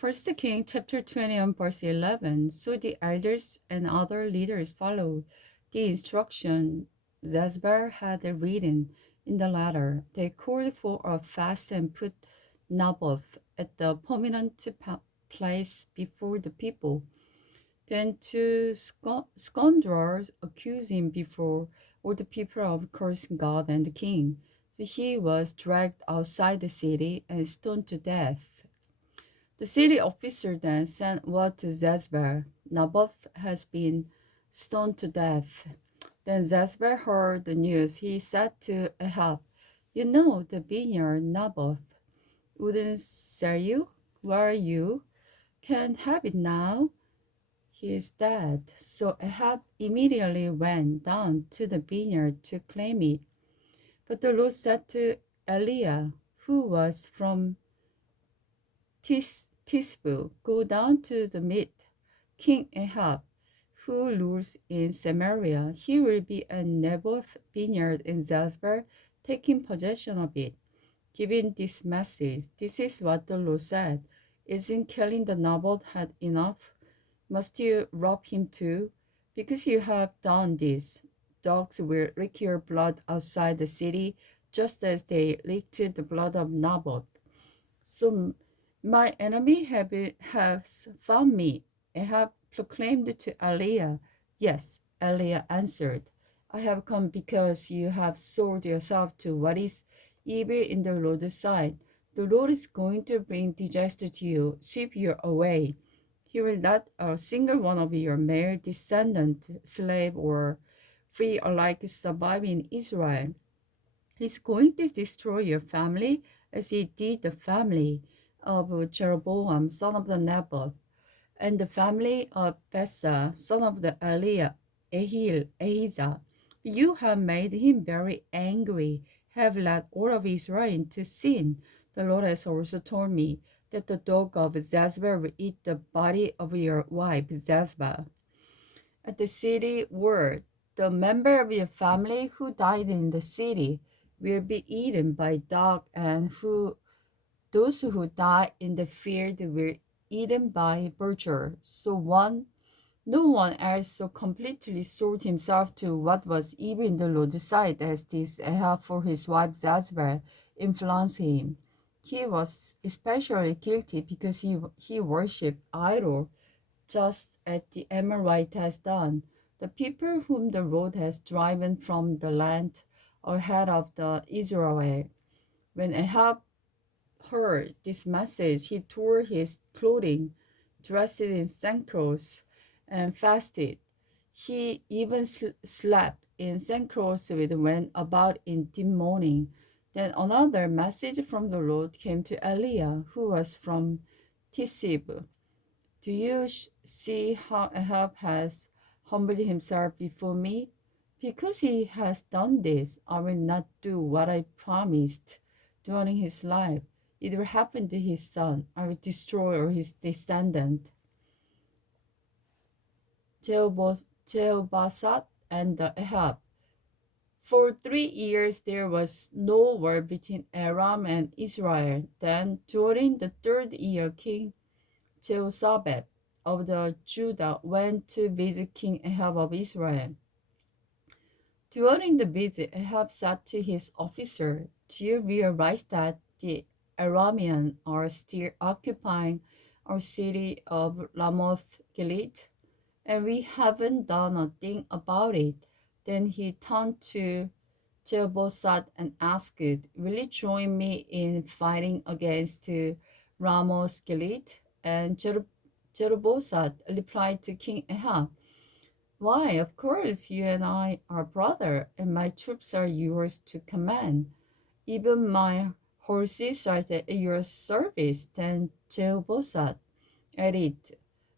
First King chapter 20 and verse 11. So the elders and other leaders followed the instruction Zazbar had written in the letter. They called for a fast and put Naboth at the prominent place before the people. Then two scoundrels accused him before all the people of cursing God and the king. So he was dragged outside the city and stoned to death. The city officer then sent word to Zazbar, Naboth has been stoned to death. Then Zazbar heard the news. He said to Ahab, you know the vineyard Naboth wouldn't sell you? Where are you? Can't have it now. He is dead. So Ahab immediately went down to the vineyard to claim it. But the Lord said to Eliah, who was from Tisbu, go down to the meet King Ahab, who rules in Samaria. He will be at Naboth vineyard in Zazbar, taking possession of it. Giving this message, this is what the Lord said. Isn't killing the Naboth had enough? Must you rob him too? Because you have done this, dogs will lick your blood outside the city, just as they licked the blood of Naboth. So my enemy has found me. Ahab proclaimed to Eliah. Yes, Eliah answered, I have come because you have sold yourself to what is evil in the Lord's sight. The Lord is going to bring disaster to you, sweep you away. He will let a single one of your male descendant, slave or free alike, survive in Israel. He's going to destroy your family as he did the family of Jeroboam, son of the Nebat, and the family of Bessa, son of the Ahijah. You have made him very angry, have led all of Israel into sin. The Lord has also told me that the dog of Zazba will eat the body of your wife, Zazba. At the city word, the member of your family who died in the city will be eaten by dog, and those who die in the field will eaten by vulture. No one else so completely sold himself to what was evil in the Lord's sight as this Ahab for his wife Jezebel influenced him. He was especially guilty because he worshipped idol just as the Amorite has done. The people whom the Lord has driven from the land ahead of the Israel. When Ahab heard this message, he tore his clothing, dressed in sackcloth, and fasted. He even slept in sackcloth and went about in the morning. Then another message from the Lord came to Eliah, who was from Tisib. Do you see how Ahab has humbled himself before me? Because he has done this, I will not do what I promised during his life. It will happen to his son. I will destroy all his descendant. Jehoshaphat and Ahab. For 3 years there was no war between Aram and Israel. Then during the third year, King Jehoshaphat of the Judah went to visit King Ahab of Israel. During the visit, Ahab said to his officer, do you realize that the Arameans are still occupying our city of Ramoth Gilead, and we haven't done a thing about it? Then he turned to Jehoshaphat and asked, will you join me in fighting against Ramoth Gilead? And Jehoshaphat replied to King Ahab, why, of course, you and I are brother, and my troops are yours to command. Even my horses are at your service. Then Jehoshaphat added,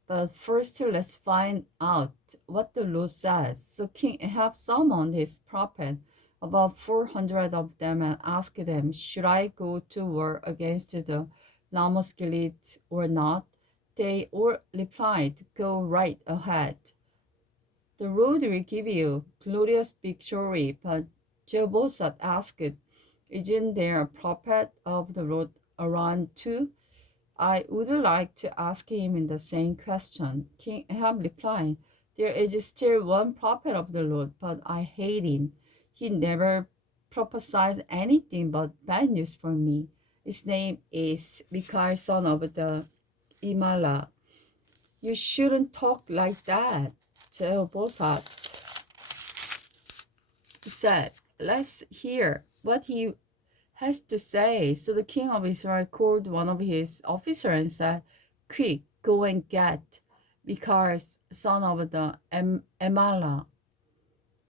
but first let's find out what the Lord says. So King Ahab summoned his prophet, about 400 of them, and asked them, should I go to war against the Ramoth Gilead or not? They all replied, go right ahead. The Lord will give you glorious victory. But Jehoshaphat asked, isn't there a prophet of the Lord around too? I would like to ask him the same question. King Ahab replied, there is still one prophet of the Lord, but I hate him. He never prophesied anything but bad news for me. His name is Micaiah, son of the Imala. You shouldn't talk like that. Jehoshaphat said, let's hear what he has to say. So the king of Israel called one of his officers and said, quick, go and get Micaiah, son of the Emala.